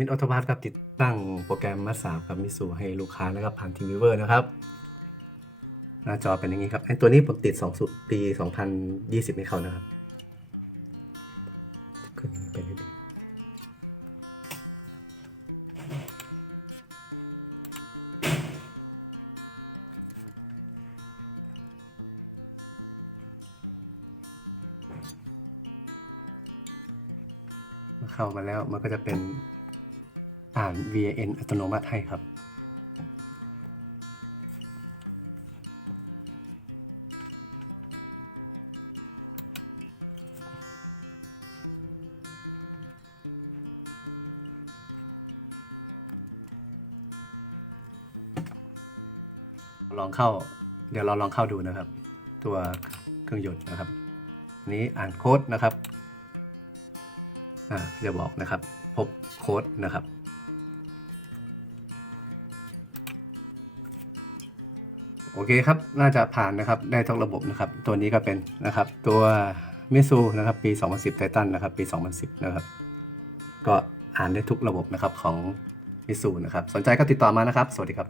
มินออโตพาร์ครับติดตั้งโปรแกรมมาสามกับมิสูให้ลูกค้านะครับผ่านทีมวิเวอร์นะครับ หน้าจอเป็นอย่างนี้ครับไอตัวนี้ผมติด2สุดปี 2020ให้เขานะครับขึ้นอย่างนี้ไปเรื่อยเข้ามาแล้วมันก็จะเป็น อ่าน VAN อัตโนมัติให้ครับ ลองเข้า เดี๋ยวเราลองเข้าดูนะครับ ตัวเครื่องยนต์นะครับนนี้อ่านโค้ดนะครับ อ่าจะบอกนะครับ พบโค้ดนะครับ โอเคครับ น่าจะผ่านนะครับได้ทุกระบบนะครับ ตัวนี้ก็เป็นนะครับ ตัวเมซูนะครับ ปี 2010 ไททันนะครับ ปี 2010 นะครับ ก็อ่านได้ทุกระบบนะครับของมิซูนะครับ สนใจก็ติดต่อมานะครับ สวัสดีครับ